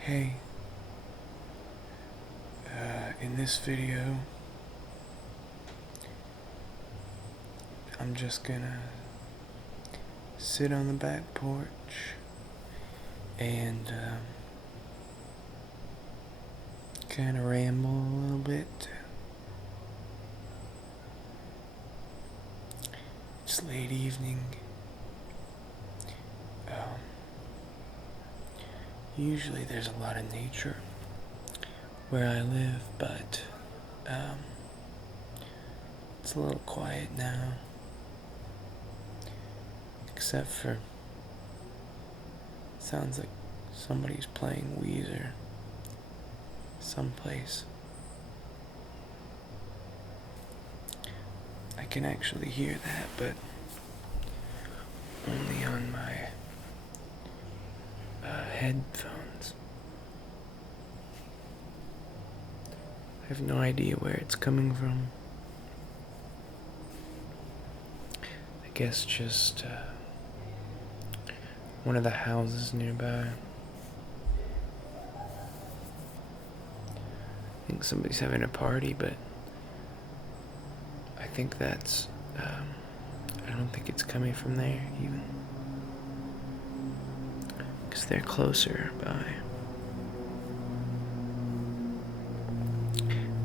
Hey, in this video, I'm just gonna sit on the back porch and kind of ramble a little bit. It's late evening. Usually there's a lot of nature where I live, but it's a little quiet now, except for sounds like somebody's playing Weezer someplace. I can actually hear that, but only on my headphones. I have no idea where it's coming from. I guess just one of the houses nearby. I think somebody's having a party, but I think that's, I don't think it's coming from there even. Because they're closer by.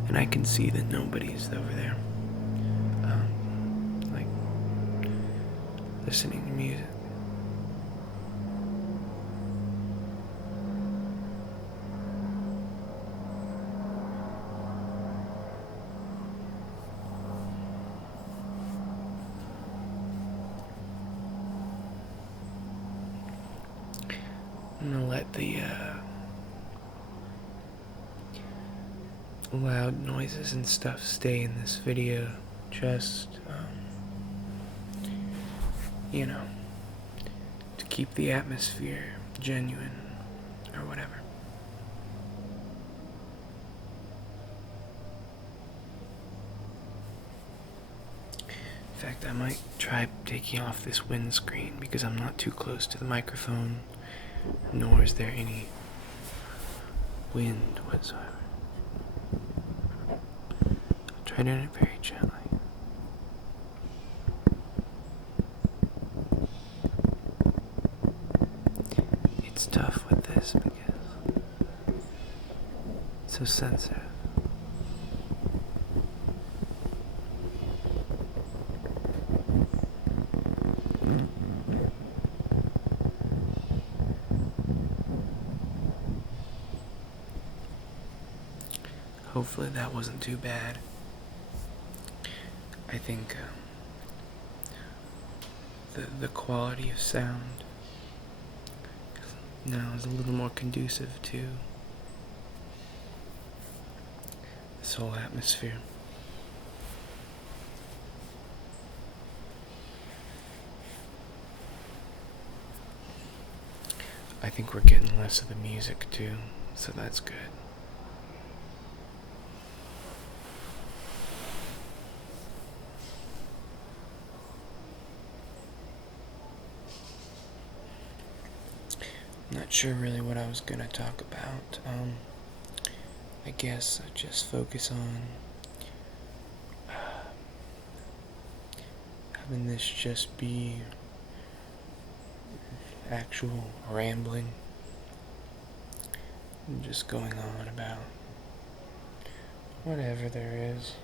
And I can see that nobody's over there. Like, listening to music. I'm gonna let the loud noises and stuff stay in this video, just to keep the atmosphere genuine or whatever. In fact, I might try taking off this windscreen because I'm not too close to the microphone, nor is there any wind whatsoever. I'll try doing it very gently. It's tough with this because it's so sensitive. Hopefully that wasn't too bad. I think the quality of sound now is a little more conducive to this whole atmosphere. I think we're getting less of the music too, so that's good. Not sure really what I was gonna talk about. I guess I just focus on having this just be actual rambling and just going on about whatever there is.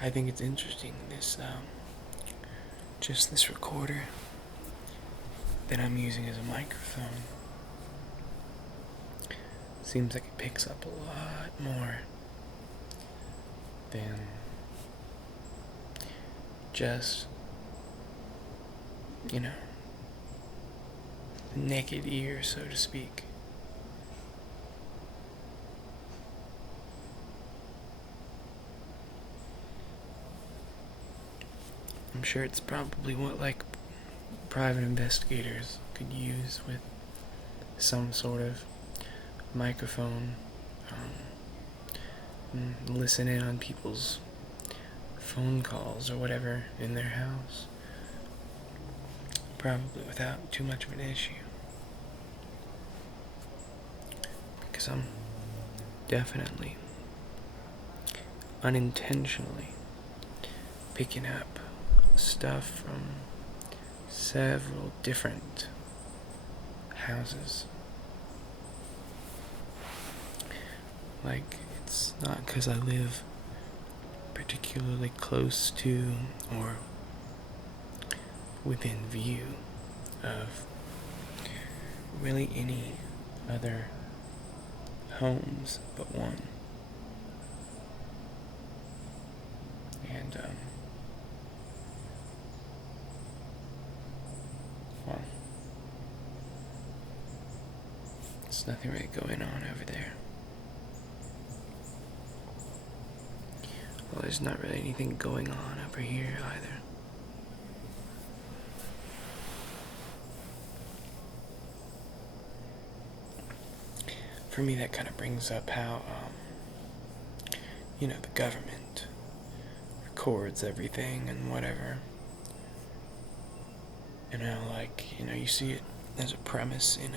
I think it's interesting, this recorder that I'm using as a microphone. Seems like it picks up a lot more than just, the naked ear, so to speak. I'm sure it's probably what, like, private investigators could use with some sort of microphone, and listen in on people's phone calls or whatever in their house. probably without too much of an issue. Because I'm definitely unintentionally picking up stuff from several different houses. Like, it's not because I live particularly close to or within view of really any other homes but one. And, well, there's nothing really going on over there. Well, there's not really anything going on over here either. For me, that kind of brings up how, the government records everything and whatever. And how, you see it as a premise in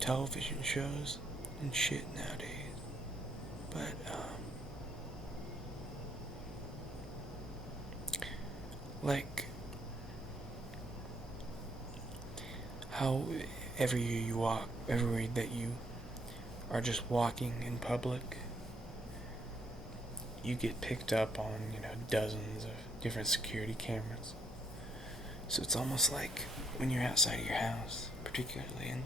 television shows and shit nowadays. But, how everywhere that you are just walking in public, you get picked up on, dozens of different security cameras. So it's almost like when you're outside of your house, particularly in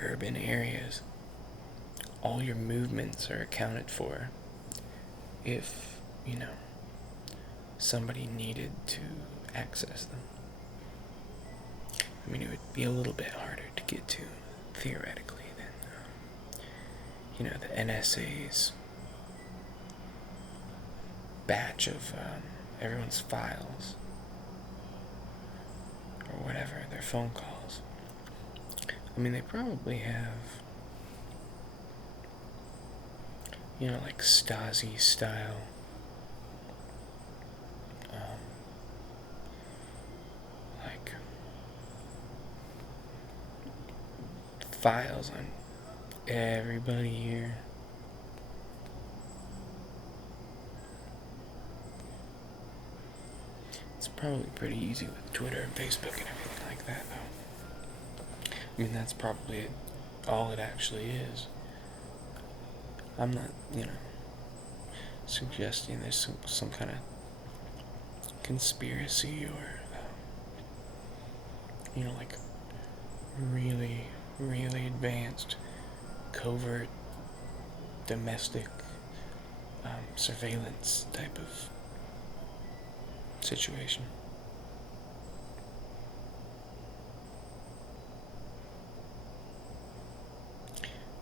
urban areas, all your movements are accounted for if, somebody needed to access them. I mean, it would be a little bit harder to get to, theoretically, than, the NSA's batch of everyone's files, or whatever, their phone calls. I mean, they probably have, Stasi style files on everybody here. It's probably pretty easy with Twitter and Facebook and everything like that, though. I mean, that's probably all it actually is. I'm not, suggesting there's some kind of conspiracy or, really, really advanced, covert, domestic surveillance type of situation.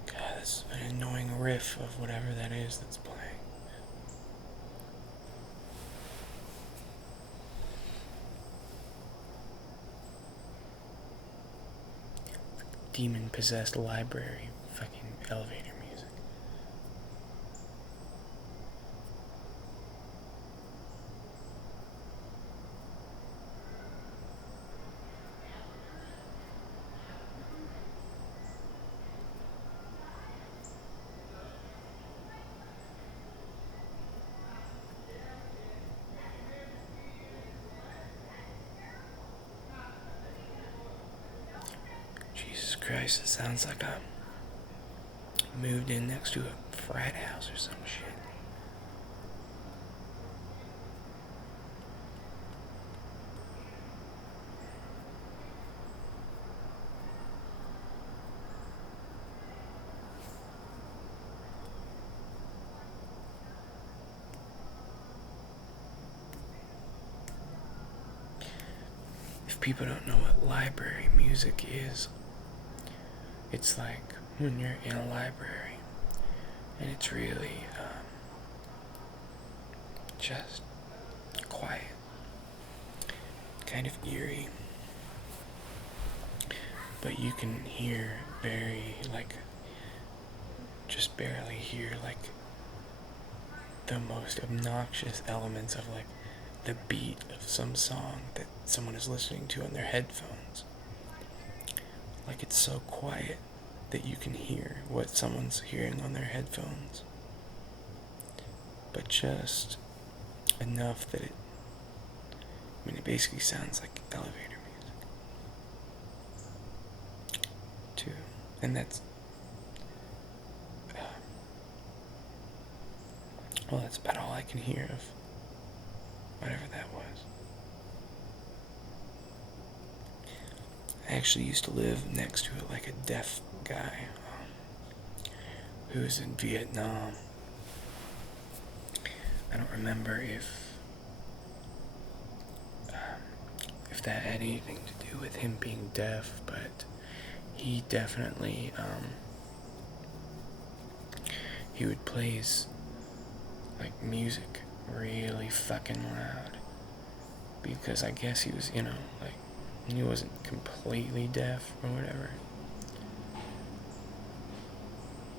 God, that's an annoying riff of whatever that is that's playing. Demon-possessed library, fucking elevator music. Jesus Christ, it sounds like I moved in next to a frat house or some shit. If people don't know what library music is, it's like when you're in a library and it's really just quiet, kind of eerie, but you can hear just barely hear the most obnoxious elements of the beat of some song that someone is listening to on their headphones. Like it's so quiet that you can hear what someone's hearing on their headphones, but just enough that it basically sounds like elevator music too. And that's that's about all I can hear of whatever that was. I actually used to live next to it, like a deaf guy who was in Vietnam. I don't remember if that had anything to do with him being deaf, but he definitely he would play his like music really fucking loud, because I guess he was, like, he wasn't completely deaf or whatever,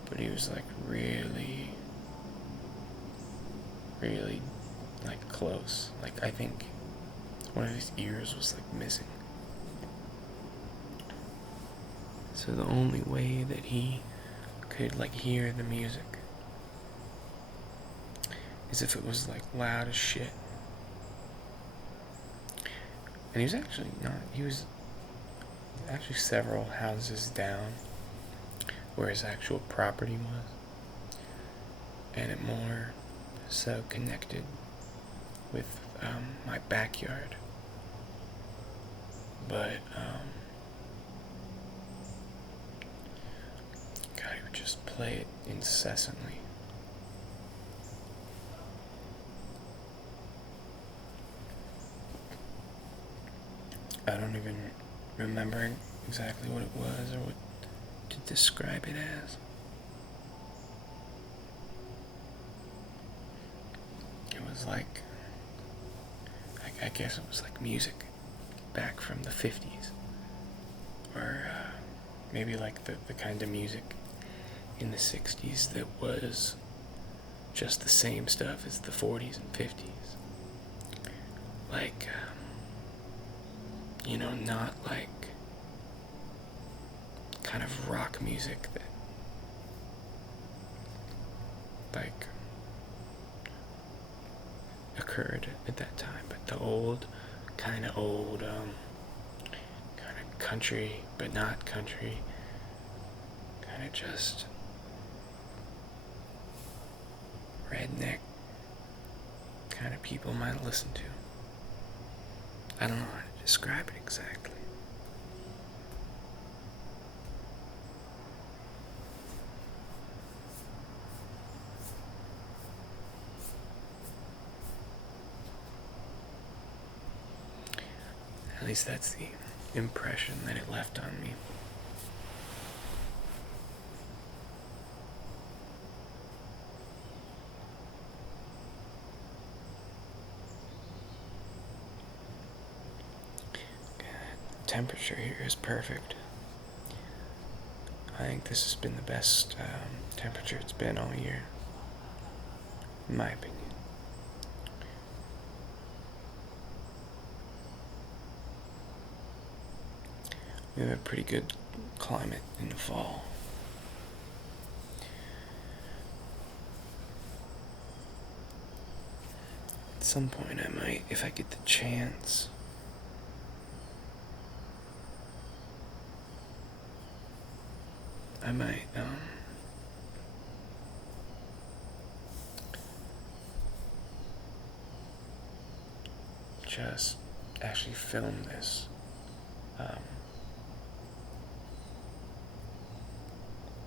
but he was like really like close. Like I think one of his ears was like missing. So the only way that he could like hear the music is if it was like loud as shit. And he was actually several houses down where his actual property was, and it more so connected with my backyard. But God, he would just play it incessantly. I don't even remember exactly what it was or what to describe it as. It was like, I guess it was like music back from the 50s. Or maybe like the kind of music in the 60s that was just the same stuff as the 40s and 50s. Like, not like kind of rock music that like occurred at that time, but the old kind of country, but not country, kind of just redneck kind of people might listen to. I don't know how to describe it exactly. At least that's the impression that it left on me. Temperature here is perfect. I think this has been the best temperature it's been all year, in my opinion. We have a pretty good climate in the fall. At some point I might, if I get the chance, I might just actually film this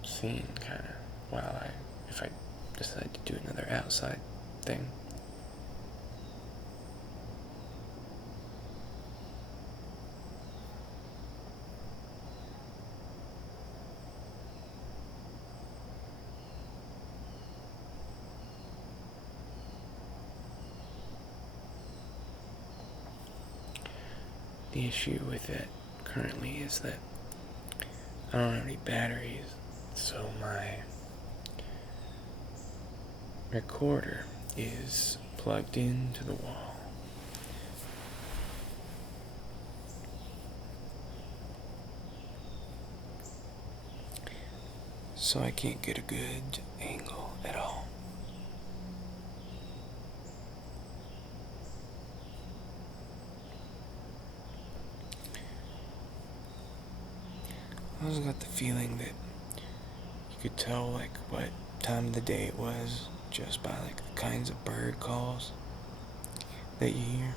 scene kind of if I decide to do another outside thing. The issue with it currently is that I don't have any batteries, so my recorder is plugged into the wall. so I can't get a good angle at all. I also got the feeling that you could tell like what time of the day it was just by like the kinds of bird calls that you hear.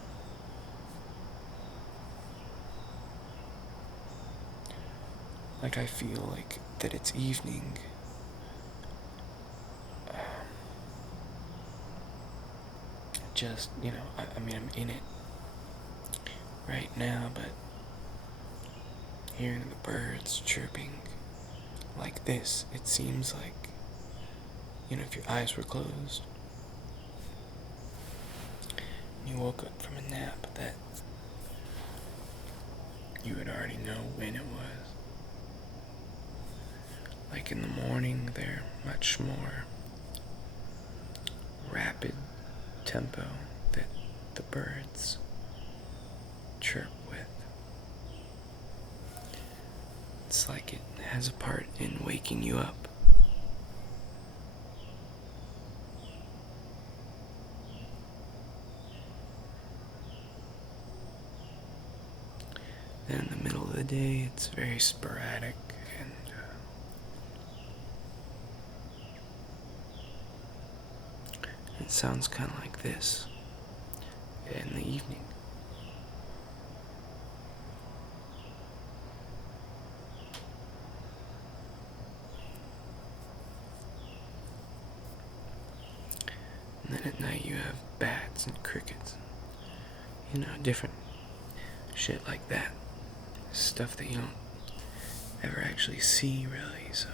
Like I feel like that it's evening. Just, I mean, I'm in it right now, but hearing the birds chirping like this, it seems like, if your eyes were closed, and you woke up from a nap, that you would already know when it was. Like in the morning, they're much more rapid tempo that the birds chirp with. It's like it has a part in waking you up. Then in the middle of the day, it's very sporadic and it sounds kind of like this in the evening. And then at night you have bats and crickets, different shit like that. Stuff that you don't ever actually see, really, so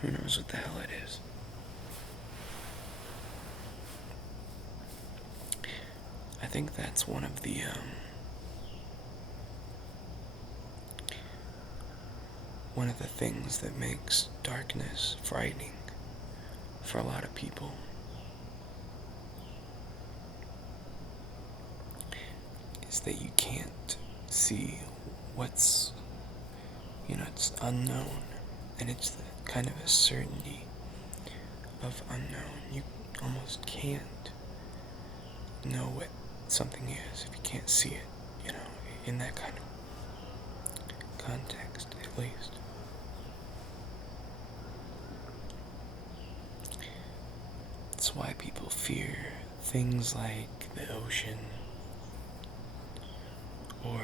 who knows what the hell it is. I think that's one of the things that makes darkness frightening for a lot of people. Is that you can't see what's, it's unknown, and it's the kind of a certainty of unknown. You almost can't know what something is if you can't see it, in that kind of context, at least. That's why people fear things like the ocean, or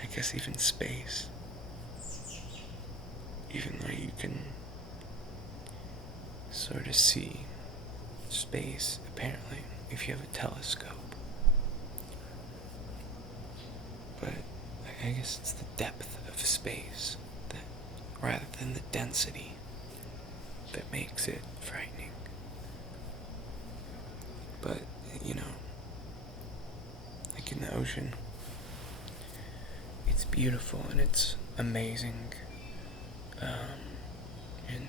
I guess even space, even though you can sort of see space, apparently, if you have a telescope. But I guess it's the depth of space that, rather than the density, that makes it frightening. But, like in the ocean, it's beautiful and it's amazing, and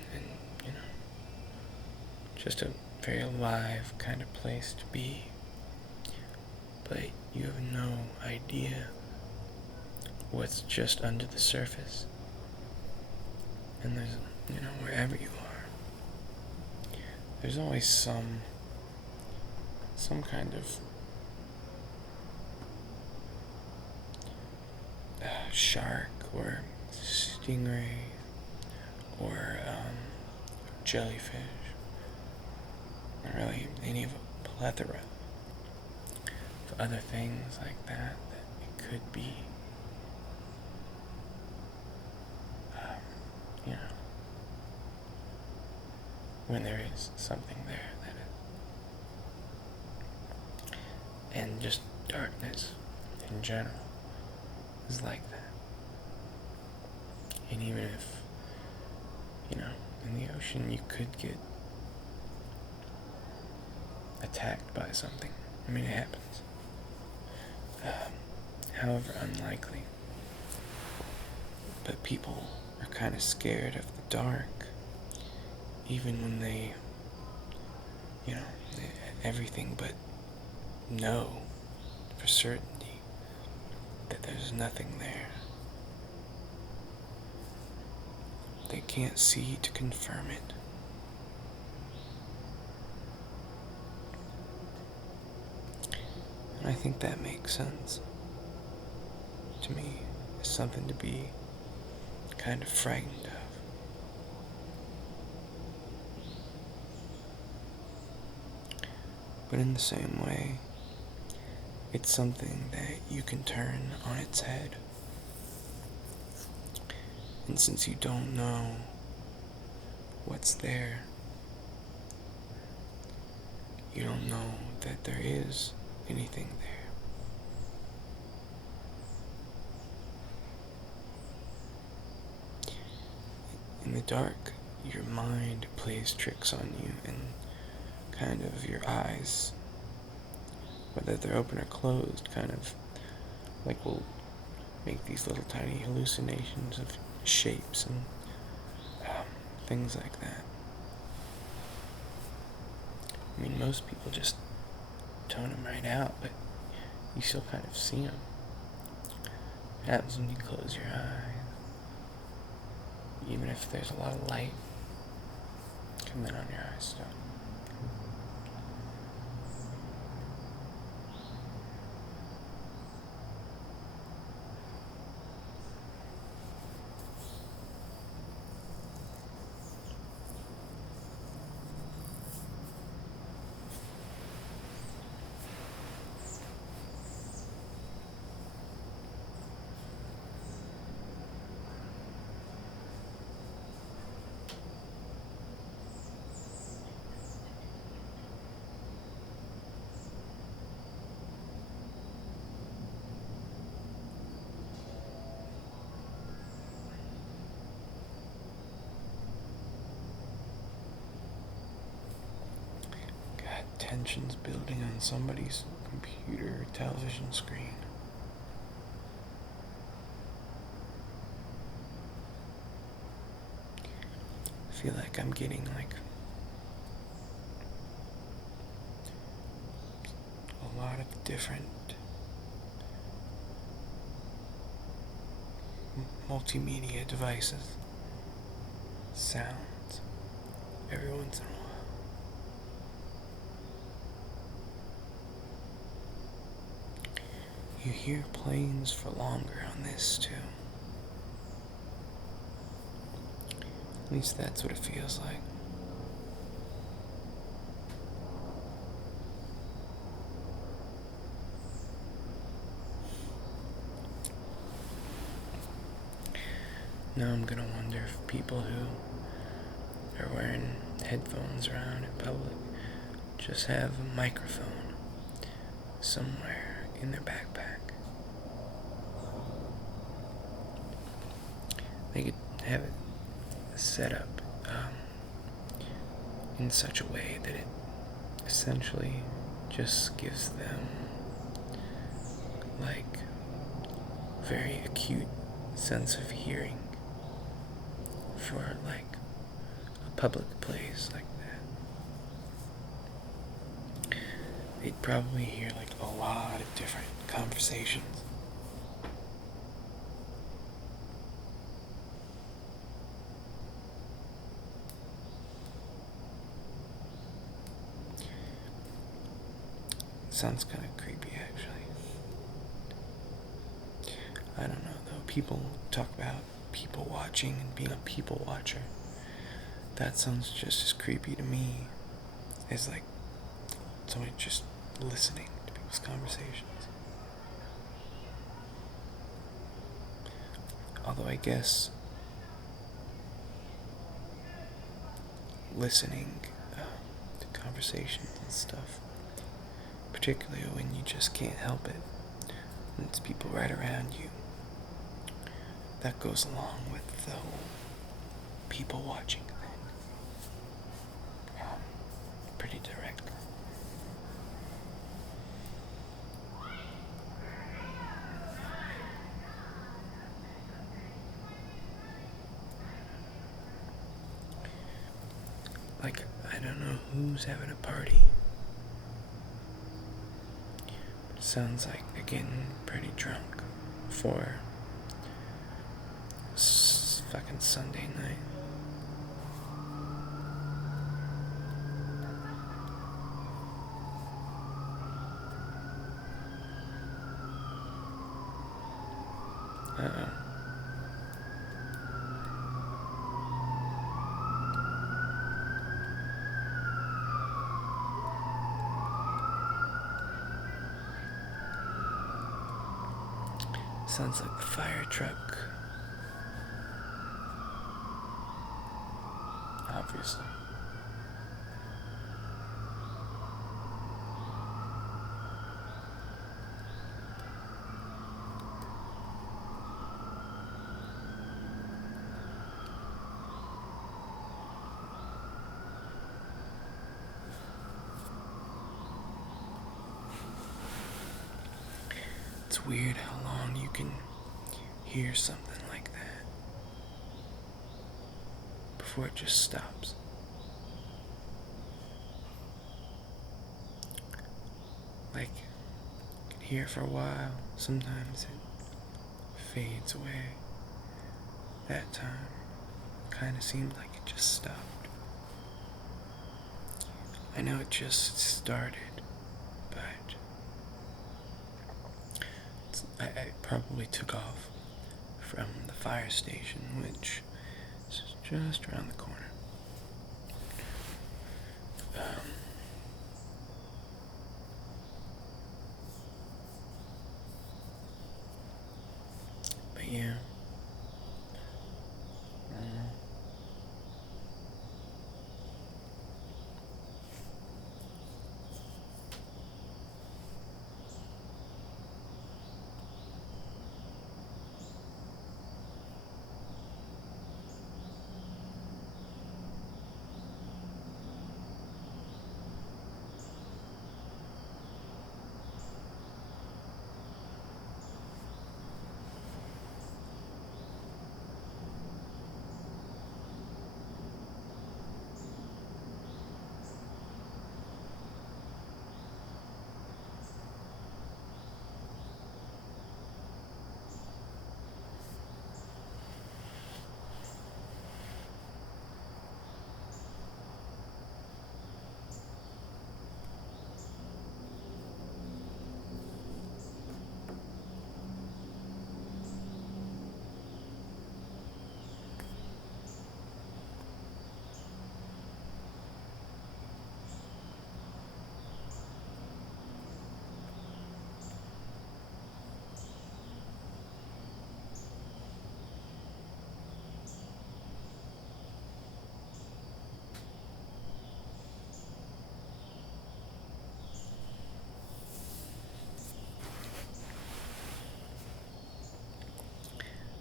just a very alive kind of place to be. But you have no idea what's just under the surface. And there's, wherever you are, there's always some kind of shark or stingray or jellyfish, or really any of a plethora of other things like that it could be, when there is something there that is, and just darkness in general is like that. And even if, in the ocean you could get attacked by something, I mean, it happens. However unlikely. But people are kind of scared of the dark, even when they, everything but know for certainty that there's nothing there. they can't see to confirm it. And I think that makes sense. To me, it's something to be kind of frightened of. But in the same way, it's something that you can turn on its head. And since you don't know what's there, you don't know that there is anything there. In the dark, your mind plays tricks on you, and kind of your eyes, whether they're open or closed, kind of like will make these little tiny hallucinations of shapes and things like that. I mean, most people just tone them right out, but you still kind of see them. It happens when you close your eyes. Even if there's a lot of light coming on your eyes still. Tensions building on somebody's computer or television screen. I feel like I'm getting a lot of different multimedia devices, sounds, every once in a while. You hear planes for longer on this too. At least that's what it feels like. Now I'm gonna wonder if people who are wearing headphones around in public just have a microphone somewhere in their backpack. They could have it set up in such a way that it essentially just gives them very acute sense of hearing for a public place like that. They'd probably hear a lot of different conversations. Sounds kind of creepy, actually. I don't know, though. People talk about people watching and being a people watcher. That sounds just as creepy to me as somebody just listening to people's conversations. Although I guess listening to conversations and stuff, particularly when you just can't help it, and it's people right around you, that goes along with the whole people watching thing pretty directly. I don't know who's having a party. But it sounds like they're getting pretty drunk for fucking Sunday night. Sounds like the fire truck. Obviously. It's weird how long you can hear something like that before it just stops. Like, you can hear it for a while, sometimes it fades away. That time, kinda seemed like it just stopped. I know it just started, but I probably took off from the fire station, which is just around the corner. But yeah.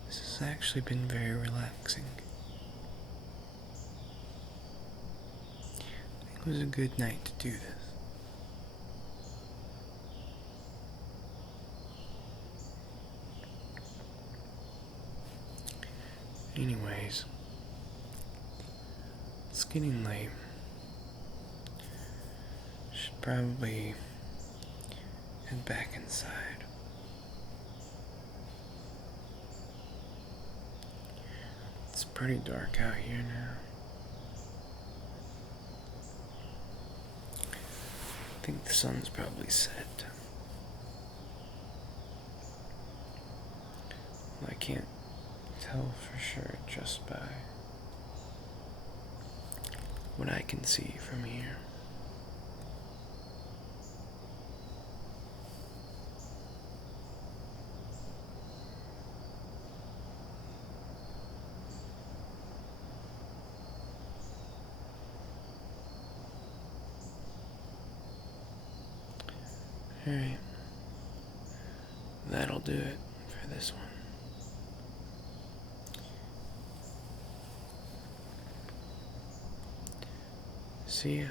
This has actually been very relaxing. I think it was a good night to do this. Anyways, it's getting late. Should probably head back inside. It's pretty dark out here now. I think the sun's probably set. I can't tell for sure just by what I can see from here. Alright, that'll do it for this one. See ya.